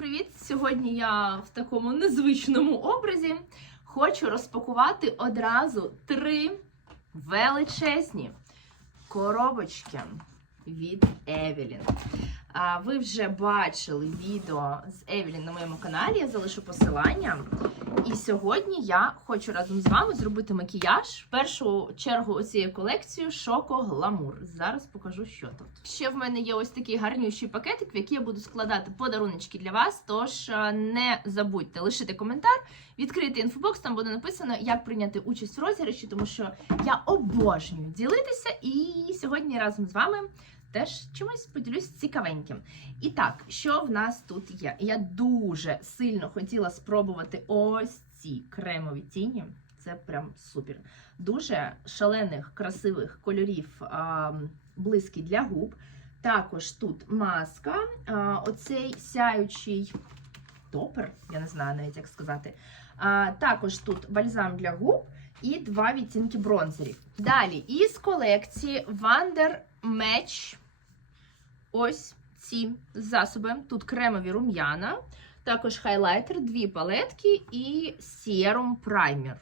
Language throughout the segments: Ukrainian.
привіт! Сьогодні я в такому незвичному образі хочу розпакувати одразу три величезні коробочки від Евелін. Ви вже бачили відео з Евелін на моєму каналі, я залишу посилання. І сьогодні я хочу разом з вами зробити макіяж. В першу чергу цією колекцією Шоко Гламур. Зараз покажу, що тут. Ще в мене є ось такий гарнющий пакетик, в який я буду складати подаруночки для вас. Тож е, не забудьте лишити коментар, відкрити інфобокс. Там буде написано, як прийняти участь в розіграші, тому що я обожнюю ділитися. І сьогодні разом з вами. Теж чимось поділюсь цікавеньким. І так, що в нас тут є? Я дуже сильно хотіла спробувати ось ці кремові тіні. Це прям супер. Дуже шалених, красивих кольорів а, блиски для губ. Також тут маска, а, оцей сяючий топер, я не знаю навіть як сказати. А, також тут бальзам для губ і два відтінки бронзерів. Далі із колекції Wonder Match ось ці засоби. Тут кремові рум'яна, також хайлайтер, дві палетки і серум праймер.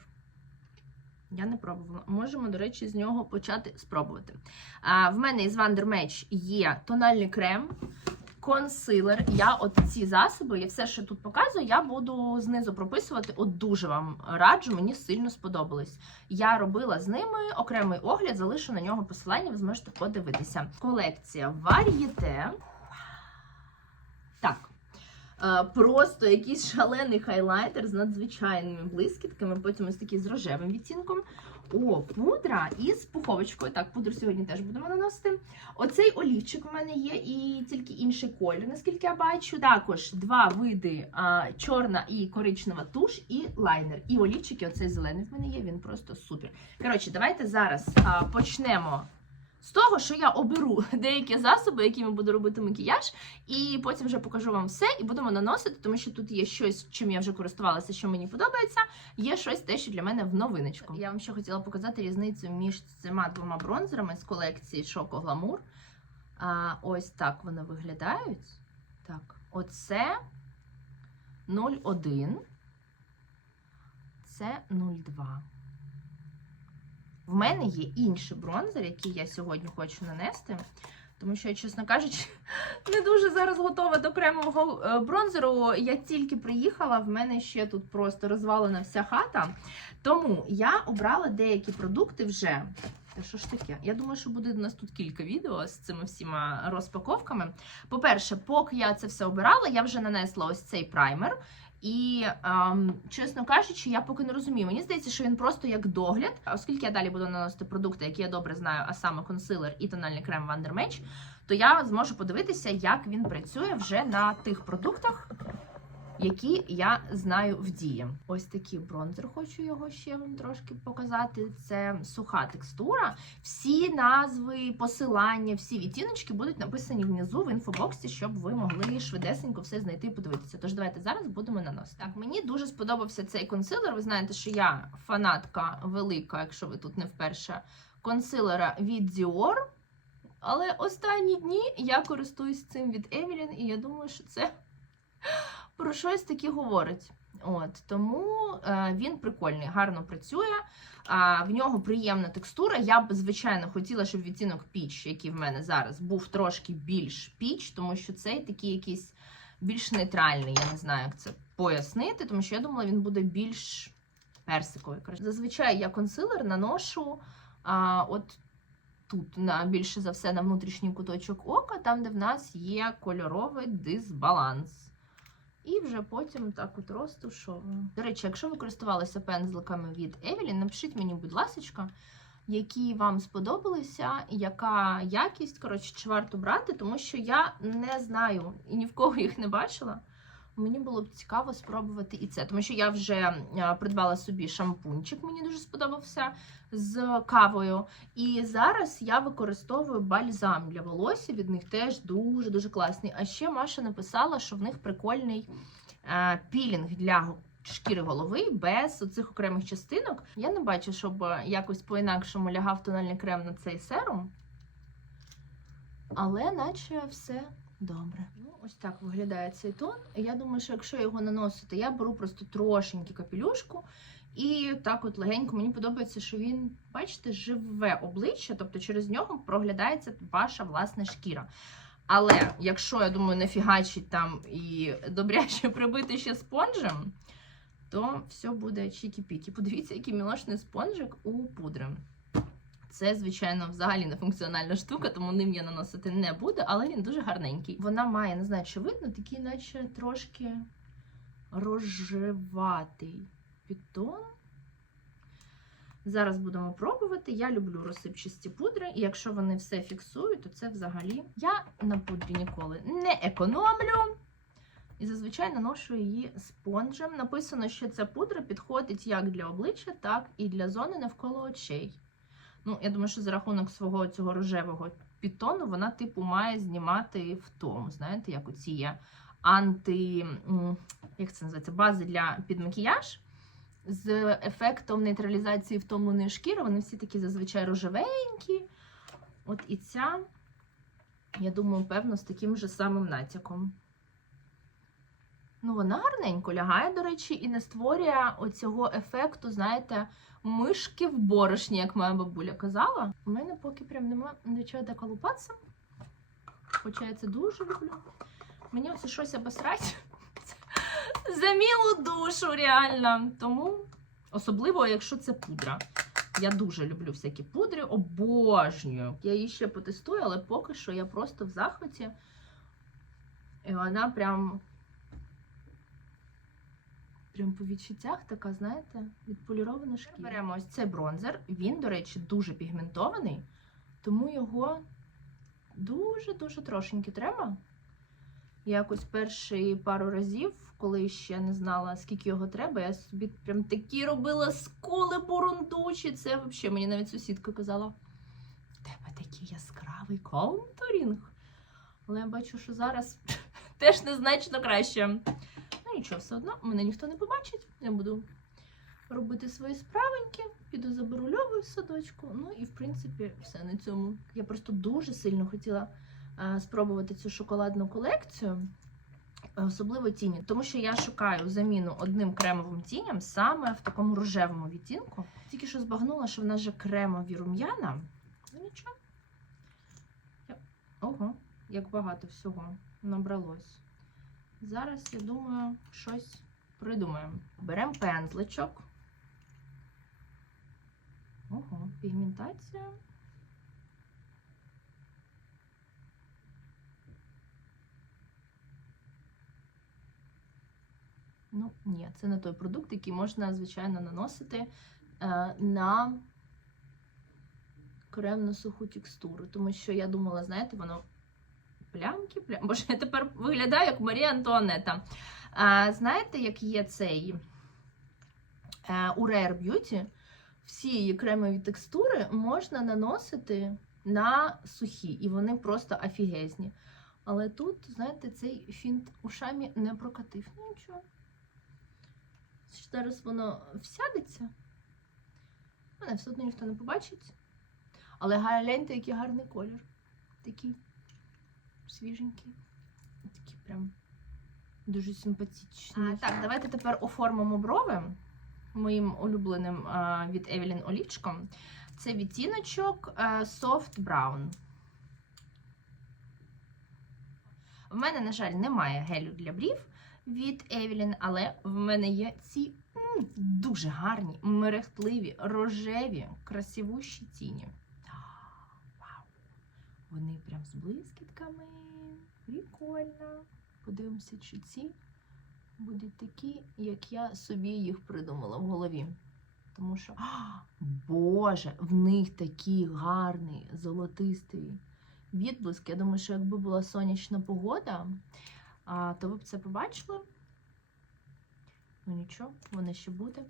Я не пробувала. Можемо, до речі, з нього почати спробувати. А, В мене із Вандермеч є тональний крем, консилер. Я от ці засоби, і все, що тут показую, я буду знизу прописувати. От дуже вам раджу, мені сильно сподобалось. Я робила з ними окремий огляд, залишу на нього посилання, ви зможете подивитися. Колекція Varieté. Так. Е, Просто якийсь шалений хайлайтер з надзвичайними блискітками, потім ось такий з рожевим відтінком. О, пудра із пуховочкою. Так, пудру сьогодні теж будемо наносити. Оцей олівчик у мене є, і тільки інший колір, наскільки я бачу. Також два види: а, чорна і коричнева туш, і лайнер. І олівчики, оцей зелений в мене є, він просто супер. Коротше, давайте зараз а, почнемо. З того, що я оберу деякі засоби, якими буду робити макіяж, і потім вже покажу вам все і будемо наносити, тому що тут є щось, чим я вже користувалася, що мені подобається. Є щось те, що для мене в новиночку. Я вам ще хотіла показати різницю між цими двома бронзерами з колекції Шоко Гламур. Ось так вони виглядають. Так, оце 0,1. Це 0,2. В мене є інший бронзер, який я сьогодні хочу нанести. Тому що, чесно кажучи, не дуже зараз готова до кремового е, бронзеру. Я тільки приїхала, в мене ще тут просто розвалена вся хата. Тому я обрала деякі продукти вже. Та що ж таке? Я думаю, що буде у нас тут кілька відео з цими всіма розпаковками. По-перше, поки я це все обирала, я вже нанесла ось цей праймер. І, ем, чесно кажучи, я поки не розумію. Мені здається, що він просто як догляд, оскільки я далі буду наносити продукти, які я добре знаю, а саме консилер і тональний крем Match, то я зможу подивитися, як він працює вже на тих продуктах, які я знаю в дії. Ось такий бронзер, хочу його ще вам трошки показати. Це суха текстура. Всі назви, посилання, всі відтіночки будуть написані внизу в інфобоксі, щоб ви могли швидесенько все знайти і подивитися. Тож давайте зараз будемо наносити. Так, мені дуже сподобався цей консилер. Ви знаєте, що я фанатка велика, якщо ви тут не вперше, консилера від Dior. Але останні дні я користуюсь цим від Evelyn, і я думаю, що це про щось таке говорить. От Тому е, він прикольний, гарно працює, а, в нього приємна текстура. Я б, звичайно, хотіла, щоб відтінок піч, який в мене зараз, був трошки більш піч, тому що цей такий якийсь більш нейтральний. Я не знаю, як це пояснити, тому що я думала, він буде більш персиковий. Зазвичай я консилер наношу а, от тут на більше за все на внутрішній куточок ока, там, де в нас є кольоровий дисбаланс. І вже потім так от розтушовую. До речі, якщо ви користувалися пензликами від Evelyn, напишіть мені, будь ласка, які вам сподобалися, яка якість, коротше, чи варто брати, тому що я не знаю і ні в кого їх не бачила. Мені було б цікаво спробувати і це, тому що я вже е, придбала собі шампунчик, мені дуже сподобався з кавою. І зараз я використовую бальзам для волосся. Від них теж дуже-дуже класний. А ще Маша написала, що в них прикольний е, пілінг для шкіри голови без оцих окремих частинок. Я не бачу, щоб якось по-інакшому лягав тональний крем на цей серум. Але наче все добре. Ось так виглядає цей тон. Я думаю, що якщо його наносити, я беру просто трошеньки капелюшку. І так от легенько мені подобається, що він, бачите, живе обличчя, тобто через нього проглядається ваша власна шкіра. Але якщо, я думаю, не фігачить там і добряче прибити ще спонжем, то все буде чікі-пікі. Подивіться, який мілошний спонжик у пудри. Це, звичайно, взагалі не функціональна штука, тому ним я наносити не буду, але він дуже гарненький. Вона має, не знаю, чи видно, такий, наче трошки рожеватий підтон. Зараз будемо пробувати. Я люблю розсипчасті пудри, і якщо вони все фіксують, то це взагалі я на пудрі ніколи не економлю. І зазвичай наношу її спонжем. Написано, що ця пудра підходить як для обличчя, так і для зони навколо очей. Ну, я думаю, що за рахунок свого цього рожевого підтону вона, типу, має знімати в тому. Знаєте, як оці є анти. Як це називається? Бази для під макіяж з ефектом нейтралізації втомленої шкіри. Вони всі такі зазвичай рожевенькі. От і ця, я думаю, певно, з таким же самим натяком. Ну, вона гарненько лягає, до речі, і не створює оцього ефекту, знаєте, мишки в борошні, як моя бабуля казала. У мене поки прям нема до чого доколупатися. Хоча я це дуже люблю. Мені ось щось обосрать. За мілу душу, реально. Тому, особливо, якщо це пудра. Я дуже люблю всякі пудри, обожнюю. Я її ще потестую, але поки що я просто в захваті. І вона прям. Прям по відчуттях така, знаєте, відполірована шкіра. Беремо ось цей бронзер. Він, до речі, дуже пігментований, тому його дуже-дуже трошеньки треба. Якось перші пару разів, коли ще не знала, скільки його треба, я собі прям такі робила скули бурундучі. Це взагалі мені навіть сусідка казала: в тебе такий яскравий контурінг. Але я бачу, що зараз теж незначно краще. Ну нічого, все одно мене ніхто не побачить. Я буду робити свої справеньки, піду заберу льову в садочку. Ну і в принципі все на цьому. Я просто дуже сильно хотіла е, спробувати цю шоколадну колекцію, е, особливо тіні, тому що я шукаю заміну одним кремовим тіням саме в такому рожевому відтінку. Тільки що збагнула, що в нас же кремові рум'яна. Ну нічого. Ого, як багато всього набралось. Зараз, я думаю, щось придумаємо. Беремо пензличок. Ого, пігментація. Ну, ні, це не той продукт, який можна, звичайно, наносити е, на крем на суху текстуру. Тому що я думала, знаєте, воно плямки, плям... Боже, я тепер виглядаю як Марія Антуанета. А, знаєте, як є цей е, у Rare Beauty, всі її кремові текстури можна наносити на сухі, і вони просто офігезні. Але тут, знаєте, цей фінт ушами не прокатив. Ну нічого. Зараз воно всядеться. Мене все одно ніхто не побачить. Але гляньте, який гарний колір. Такий свіженький. Такі прям дуже симпатичні. А, так, давайте тепер оформимо брови моїм улюбленим а, від Evelyn олівчиком. Це відтіночок а, Soft Brown. В мене, на жаль, немає гелю для брів від Evelyn, але в мене є ці м, дуже гарні, мерехтливі, рожеві, красивущі тіні. Вони прям з блискітками. Прикольно. Подивимося, чи ці будуть такі, як я собі їх придумала в голові. Тому що, а, Боже, в них такий гарний, золотистий відблиск. Я думаю, що якби була сонячна погода, а, то ви б це побачили. Ну нічого, воно ще буде.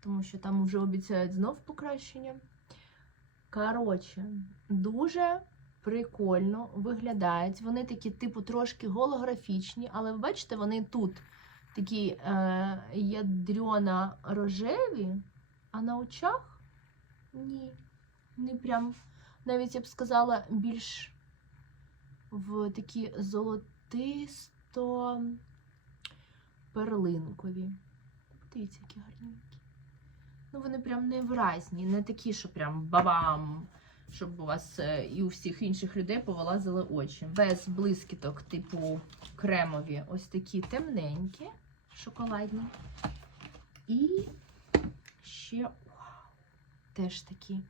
Тому що там вже обіцяють знов покращення. Коротше, дуже прикольно виглядають. Вони такі, типу, трошки голографічні, але ви бачите, вони тут такі е, ядрьона рожеві, а на очах ні. Не прям, навіть я б сказала, більш в такі золотисто перлинкові. Дивіться, які гарненькі. Ну, вони прям невиразні, не такі, що прям бабам, щоб у вас е, і у всіх інших людей повилазили очі. Без блискіток, типу кремові, ось такі темненькі, шоколадні. І ще вау, теж такі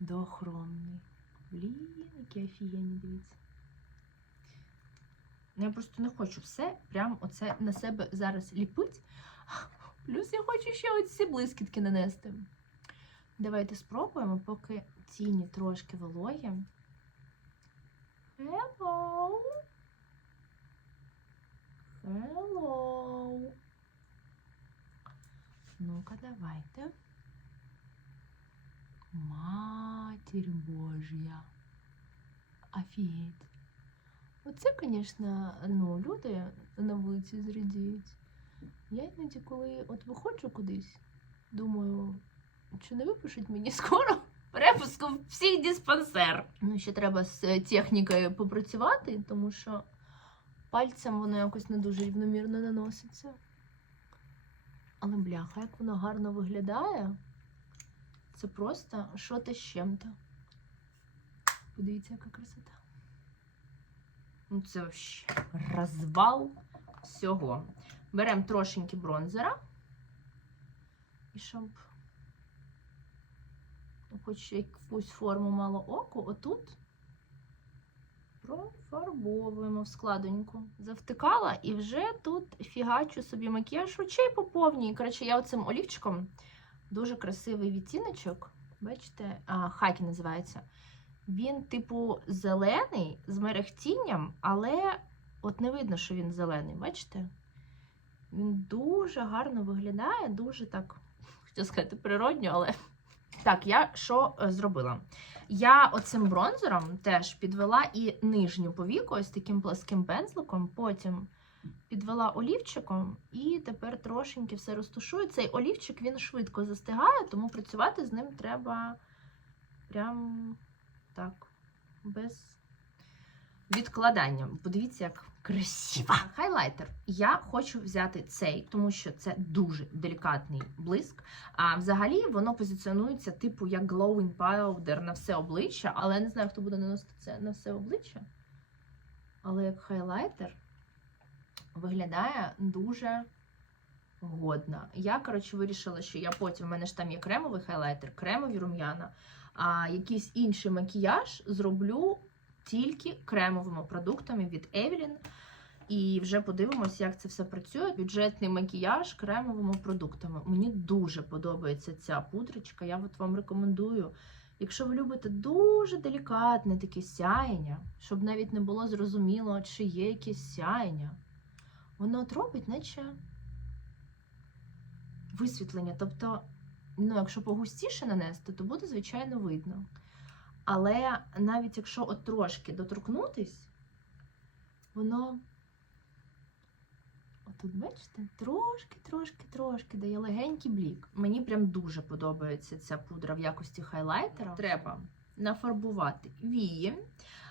доохромні. Блін, які офігенні, дивіться. Я просто не хочу все прям оце на себе зараз ліпить. Плюс я хочу ще оці блискітки нанести. Давайте спробуємо, поки тіні трошки вологі. Hello. Hello. Ну-ка, давайте. Матір Божя. Офігеть. Оце, звісно, ну, люди на вулиці зрадіють. Я іноді, коли от виходжу кудись, думаю, чи не випишуть мені скоро перепуску в всіх диспансер. Ну, ще треба з е, технікою попрацювати, тому що пальцем воно якось не дуже рівномірно наноситься. Але бляха, як воно гарно виглядає, це просто що-то з чим-то. Подивіться, яка красота. Ну, це вообще розвал всього. Беремо трошеньки бронзера. І щоб хоч якусь форму мало око, отут профарбовуємо в складоньку. Завтикала і вже тут фігачу собі макіяж очей по повній. Коротше, я оцим олівчиком дуже красивий відтіночок. Бачите, а, хакі називається. Він, типу, зелений з мерехтінням, але от не видно, що він зелений, бачите? Він дуже гарно виглядає, дуже так, хотіла сказати, природньо, але. Так, я що е, зробила? Я оцим бронзером теж підвела і нижню повіку, ось таким пласким пензликом, потім підвела олівчиком і тепер трошеньки все розтушую. Цей олівчик він швидко застигає, тому працювати з ним треба прям так, без відкладання. Подивіться, як красиво. Хайлайтер. Я хочу взяти цей, тому що це дуже делікатний блиск. А взагалі воно позиціонується, типу, як glowing powder на все обличчя, але я не знаю, хто буде наносити це на все обличчя. Але як хайлайтер виглядає дуже годно. Я, коротше, вирішила, що я потім, в мене ж там є кремовий хайлайтер, кремові рум'яна, а якийсь інший макіяж зроблю тільки кремовими продуктами від Evelyn. І вже подивимось, як це все працює. Бюджетний макіяж кремовими продуктами. Мені дуже подобається ця пудрочка. Я от вам рекомендую. Якщо ви любите дуже делікатне таке сяєння, щоб навіть не було зрозуміло, чи є якесь сяєння, воно от робить, наче висвітлення. Тобто, ну, якщо погустіше нанести, то буде, звичайно, видно. Але навіть якщо от трошки доторкнутись, воно. Отут, бачите, трошки, трошки, трошки дає легенький блік. Мені прям дуже подобається ця пудра в якості хайлайтера. Треба нафарбувати вії.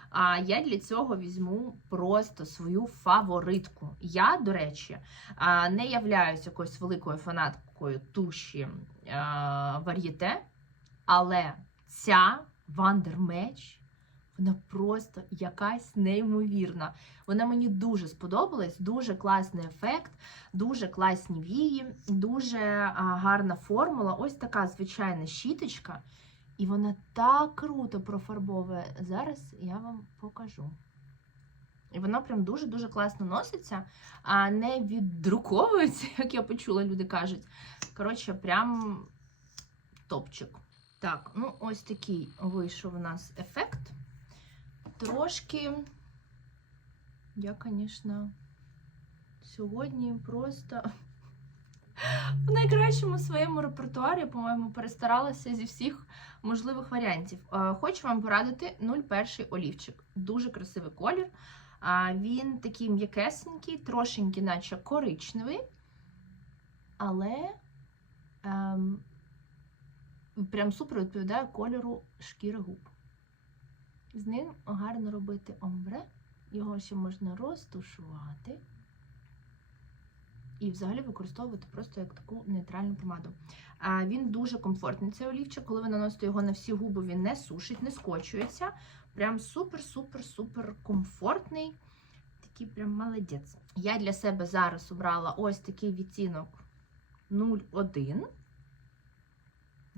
А я для цього візьму просто свою фаворитку. Я, до речі, не являюсь якоюсь великою фанаткою туші вар'єте, але ця Вандермеч, вона просто якась неймовірна. Вона мені дуже сподобалась, дуже класний ефект, дуже класні вії, дуже гарна формула. Ось така звичайна щіточка. І вона так круто профарбовує. Зараз я вам покажу. І вона прям дуже-дуже класно носиться, а не віддруковується, як я почула, люди кажуть. Коротше, прям топчик. Так, ну ось такий вийшов у нас ефект. Трошки, я, звісно, сьогодні просто в найкращому своєму репертуарі, по-моєму, перестаралася зі всіх можливих варіантів. Е, Хочу вам порадити 01 олівчик. Дуже красивий колір. Він такий м'якесенький, трошенький, наче коричневий, але ем, прям супер відповідає кольору шкіри губ. З ним гарно робити омбре Його ще можна розтушувати. І взагалі використовувати просто як таку нейтральну помаду. А він дуже комфортний, цей олівчик. Коли ви наносите його на всі губи, він не сушить, не скочується. Прям супер-супер-супер комфортний. Такий прям молодець. Я для себе зараз обрала ось такий відтінок 01.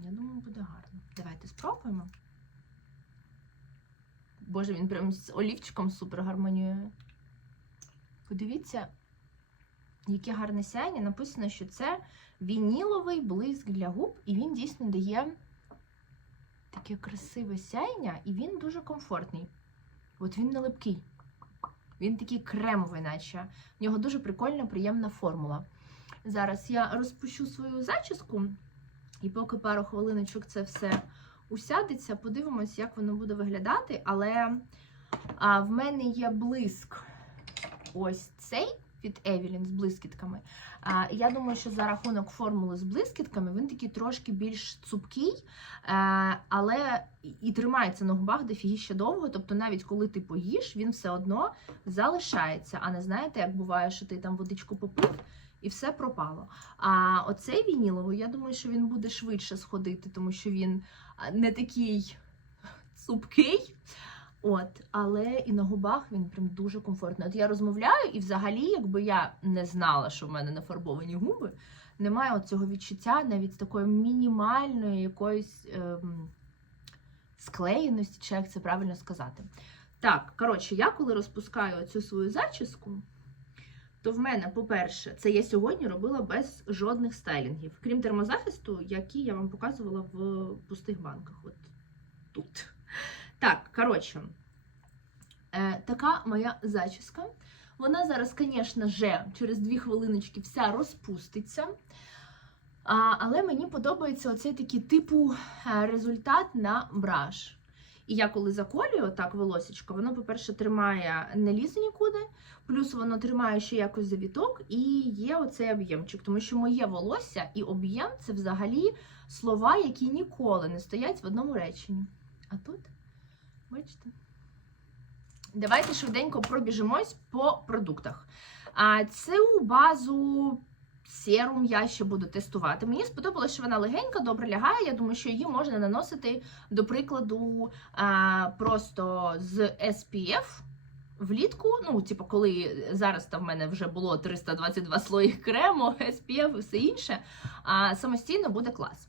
Я думаю, буде гарно. Давайте спробуємо. Боже, він прям з олівчиком супер гармонює. Подивіться, яке гарне сяйня. Написано, що це вініловий блиск для губ, і він дійсно дає таке красиве сяйня, і він дуже комфортний. От він не липкий. Він такий кремовий, наче. В нього дуже прикольна, приємна формула. Зараз я розпущу свою зачіску, і поки пару хвилиночок це все усядеться, подивимось, як воно буде виглядати. Але а, в мене є блиск ось цей від Evelyn з блискітками. А, я думаю, що за рахунок формули з блискітками він такий трошки більш цупкий, а, але і- тримається на губах дофігіще довго. Тобто, навіть коли ти поїш, він все одно залишається. А не знаєте, як буває, що ти там водичку попив. І все пропало. А оцей вініловий, я думаю, що він буде швидше сходити, тому що він не такий цупкий. От, але і на губах він прям дуже комфортний. От я розмовляю, і взагалі, якби я не знала, що в мене нафарбовані губи, немає цього відчуття навіть такої мінімальної якоїсь ем, склеєності, чи як це правильно сказати. Так, коротше, я коли розпускаю цю свою зачіску, то в мене, по-перше, це я сьогодні робила без жодних стайлінгів, крім термозахисту, який я вам показувала в пустих банках. От тут. Так, коротше, е, така моя зачіска. Вона зараз, звісно же, через дві хвилиночки вся розпуститься. А, але мені подобається оцей такий типу е, результат на браш. І я коли заколюю так волосечко, воно, по-перше, тримає не лізе нікуди, плюс воно тримає ще якось завіток, і є оцей об'ємчик. Тому що моє волосся і об'єм це взагалі слова, які ніколи не стоять в одному реченні. А тут, бачите? Давайте швиденько пробіжимось по продуктах. А цю базу серум я ще буду тестувати. Мені сподобалося, що вона легенька, добре лягає. Я думаю, що її можна наносити, до прикладу, просто з SPF. Влітку, ну, типу, коли зараз в мене вже було 322 слої крему, SPF і все інше, а самостійно буде клас.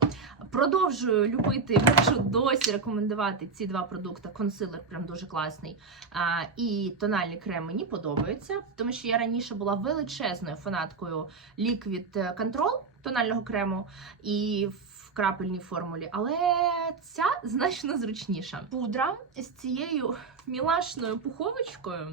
Продовжую любити, можу досі рекомендувати ці два продукти. Консилер прям дуже класний. А, і тональний крем мені подобається, тому що я раніше була величезною фанаткою Liquid Control тонального крему і в крапельній формулі, але ця значно зручніша. Пудра з цією мілашною пуховочкою.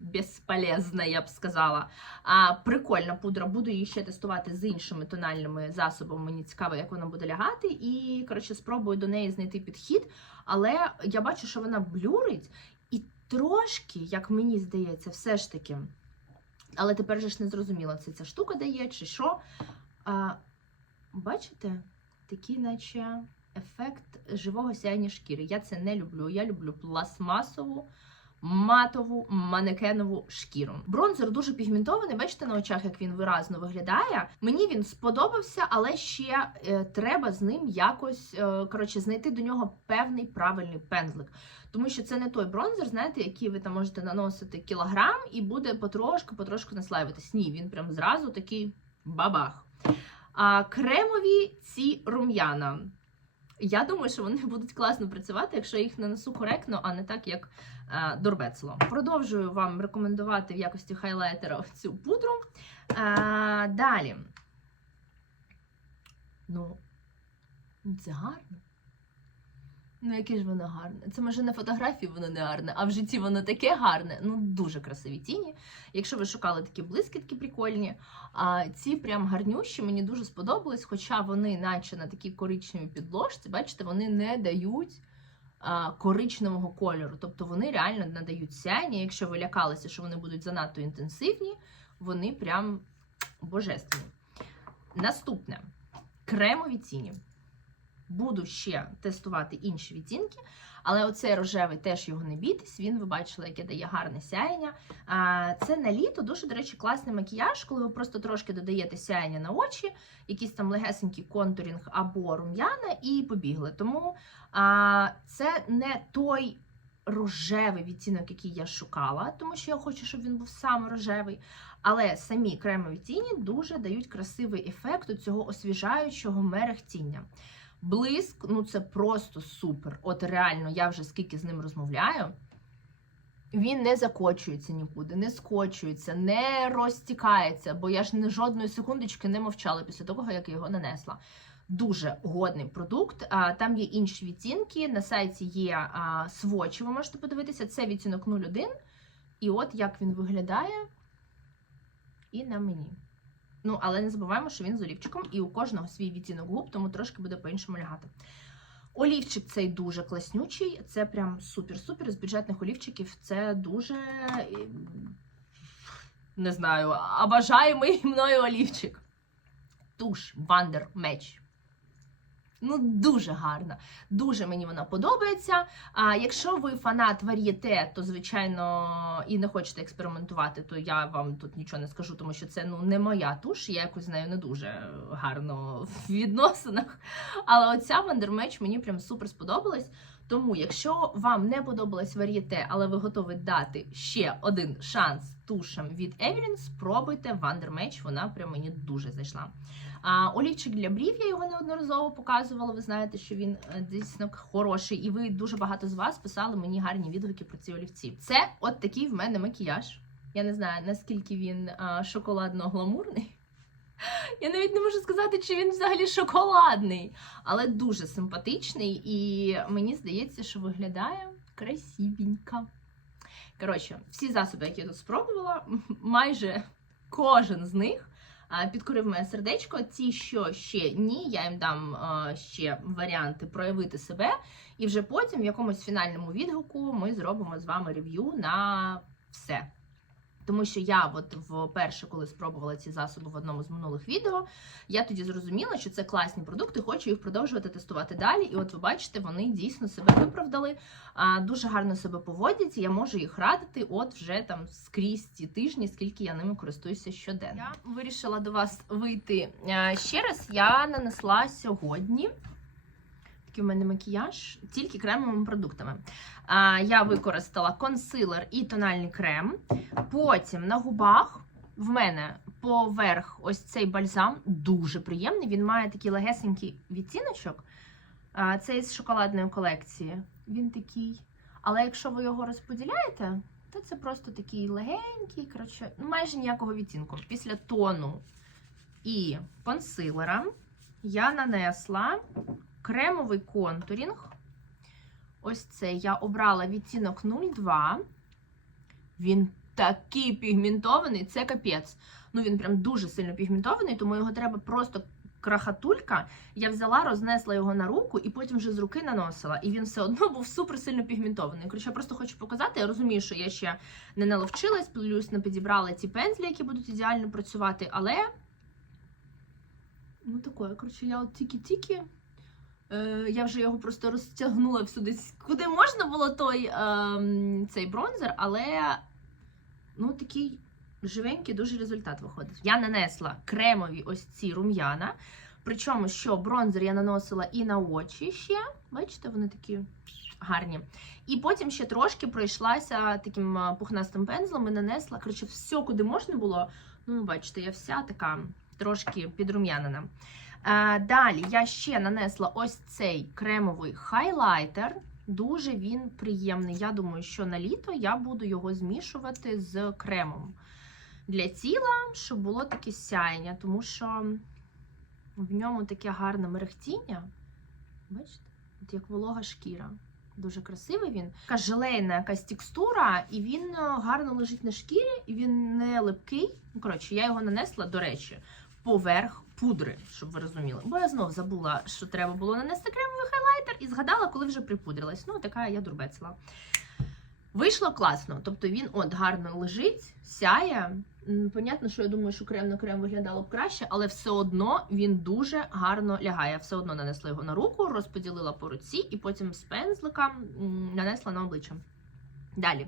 Безполезна, я б сказала. А, Прикольна пудра, буду її ще тестувати з іншими тональними засобами. Мені цікаво, як вона буде лягати. І, коротше, спробую до неї знайти підхід. Але я бачу, що вона блюрить, і трошки, як мені здається, все ж таки. Але тепер же ж не зрозуміло, це ця штука дає чи що. А, Бачите, такий, наче ефект живого сяєння шкіри. Я це не люблю. Я люблю пластмасову матову манекенову шкіру. Бронзер дуже пігментований. Бачите на очах, як він виразно виглядає. Мені він сподобався, але ще е, треба з ним якось е, коротше знайти до нього певний правильний пензлик. Тому що це не той бронзер, знаєте, який ви там можете наносити кілограм і буде потрошку, потрошку наслаюватись. Ні, він прям зразу такий бабах. А кремові ці рум'яна. Я думаю, що вони будуть класно працювати, якщо я їх нанесу коректно, а не так, як е, дорбецло. Продовжую вам рекомендувати в якості хайлайтера цю пудру. Е, далі. Ну, це гарно. Ну, яке ж воно гарне. Це може на фотографії воно не гарне, а в житті воно таке гарне. Ну, дуже красиві тіні. Якщо ви шукали такі блискітки прикольні, а ці прям гарнющі, мені дуже сподобались, хоча вони, наче на такій коричневій підложці, бачите, вони не дають коричневого кольору. Тобто вони реально надають сяйня. Якщо ви лякалися, що вони будуть занадто інтенсивні, вони прям божественні. Наступне кремові тіні. Буду ще тестувати інші відтінки, але оцей рожевий теж його не бійтесь. Він ви бачили, яке дає гарне сяєння. Це на літо дуже, до речі, класний макіяж, коли ви просто трошки додаєте сяєння на очі, якийсь там легесенький контурінг або рум'яна, і побігли. Тому це не той рожевий відтінок, який я шукала, тому що я хочу, щоб він був саме рожевий. Але самі кремові тіні дуже дають красивий ефект от цього освіжаючого мерехтіння. Блиск, ну це просто супер. От реально, я вже скільки з ним розмовляю. Він не закочується нікуди, не скочується, не розтікається, бо я ж не жодної секундочки не мовчала після того, як я його нанесла. Дуже годний продукт. Там є інші відтінки. На сайті є а, свочі, ви можете подивитися. Це відтінок 01. І от як він виглядає і на мені. Ну, але не забуваємо, що він з олівчиком, і у кожного свій відтінок губ, тому трошки буде по-іншому лягати. Олівчик цей дуже класнючий, це прям супер-супер. З бюджетних олівчиків це дуже не знаю, обажаємий мною олівчик. Туш Вандер, Match. Ну, дуже гарна. Дуже мені вона подобається. А якщо ви фанат вар'єте, то звичайно і не хочете експериментувати, то я вам тут нічого не скажу, тому що це ну не моя туш. Я якось з нею не дуже гарно в відносинах. Але оця Вандермеч мені прям супер сподобалась. Тому, якщо вам не подобалось вар'єте, але ви готові дати ще один шанс тушам від Evelyn, спробуйте Вандермеч, вона прям мені дуже зайшла. А, для брів я його неодноразово показувала. Ви знаєте, що він е, дійсно хороший, і ви дуже багато з вас писали мені гарні відгуки про ці олівці. Це от такий в мене макіяж. Я не знаю наскільки він а, шоколадно-гламурний. Я навіть не можу сказати, чи він взагалі шоколадний, але дуже симпатичний, і мені здається, що виглядає красивенько. Коротше, всі засоби, які я тут спробувала, майже кожен з них підкорив моє сердечко. Ті, що ще ні, я їм дам ще варіанти проявити себе. І вже потім, в якомусь фінальному відгуку, ми зробимо з вами рев'ю на все. Тому що я, от вперше, коли спробувала ці засоби в одному з минулих відео, я тоді зрозуміла, що це класні продукти, хочу їх продовжувати тестувати далі. І от ви бачите, вони дійсно себе виправдали, дуже гарно себе поводять. Я можу їх радити, от вже там скрізь ці тижні, скільки я ними користуюся щоденно. Я вирішила до вас вийти ще раз. Я нанесла сьогодні. В мене макіяж тільки кремовими продуктами. А, Я використала консилер і тональний крем. Потім на губах в мене поверх ось цей бальзам дуже приємний. Він має такий легесенький відтіночок. А, Це із шоколадної колекції. Він такий. Але якщо ви його розподіляєте, то це просто такий легенький, коротше, ну, майже ніякого відтінку. Після тону і консилера я нанесла кремовий контурінг. Ось це я обрала відтінок 02. Він такий пігментований, це капець. Ну, він прям дуже сильно пігментований, тому його треба просто крахатулька. Я взяла, рознесла його на руку і потім вже з руки наносила. І він все одно був супер сильно пігментований. Коротше, я просто хочу показати. Я розумію, що я ще не наловчилась, плюс не підібрала ці пензлі, які будуть ідеально працювати, але. Ну, таке, коротше, я от тільки-тільки. Е, я вже його просто розтягнула всюди, куди можна було той е, цей бронзер, але ну такий живенький дуже результат виходить. Я нанесла кремові ось ці рум'яна. Причому, що бронзер я наносила і на очі ще. Бачите, вони такі гарні. І потім ще трошки пройшлася таким пухнастим пензлем і нанесла. Коротше, все, куди можна було. Ну, бачите, я вся така трошки підрум'янена. Далі я ще нанесла ось цей кремовий хайлайтер. Дуже він приємний. Я думаю, що на літо я буду його змішувати з кремом для тіла, щоб було таке сяєння, тому що в ньому таке гарне мерехтіння. Бачите? От як волога шкіра. Дуже красивий він. Така желейна якась текстура, і він гарно лежить на шкірі, і він не липкий. Ну, коротше, я його нанесла, до речі, поверх пудри, щоб ви розуміли. Бо я знов забула, що треба було нанести кремовий хайлайтер, і згадала, коли вже припудрилась. Ну, така я дурбецла. Вийшло класно, тобто він от гарно лежить, сяє. Понятно, що я думаю, що крем на крем виглядало б краще, але все одно він дуже гарно лягає. Все одно нанесла його на руку, розподілила по руці і потім з пензлика нанесла на обличчя. Далі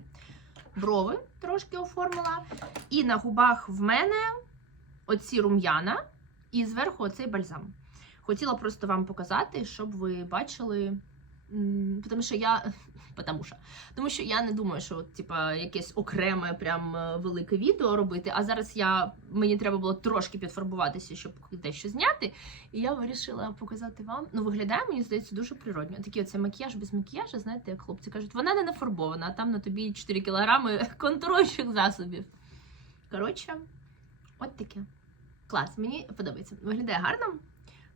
брови трошки оформила. І на губах в мене оці рум'яна, і зверху оцей бальзам. Хотіла просто вам показати, щоб ви бачили. Тому що я. Потому що. Тому що я не думаю, що типа, якесь окреме, прям е, велике відео робити. А зараз я мені треба було трошки підфарбуватися, щоб дещо зняти. І я вирішила показати вам. Ну, виглядає, мені здається, дуже природньо. Такий оце макіяж без макіяжу, знаєте, як хлопці кажуть, вона не нафарбована, а там на тобі 4 кілограми контрольчих засобів. Коротше, от таке. Клас, мені подобається. Виглядає гарно.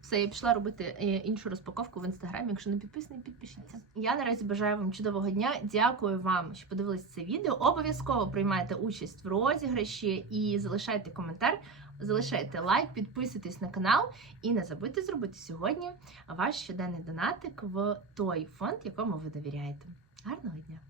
Все, я пішла робити е, іншу розпаковку в інстаграмі. Якщо не підписані, підпишіться. Я наразі бажаю вам чудового дня. Дякую вам, що подивилися це відео. Обов'язково приймайте участь в розіграші і залишайте коментар, залишайте лайк, підписуйтесь на канал і не забудьте зробити сьогодні ваш щоденний донатик в той фонд, якому ви довіряєте. Гарного дня!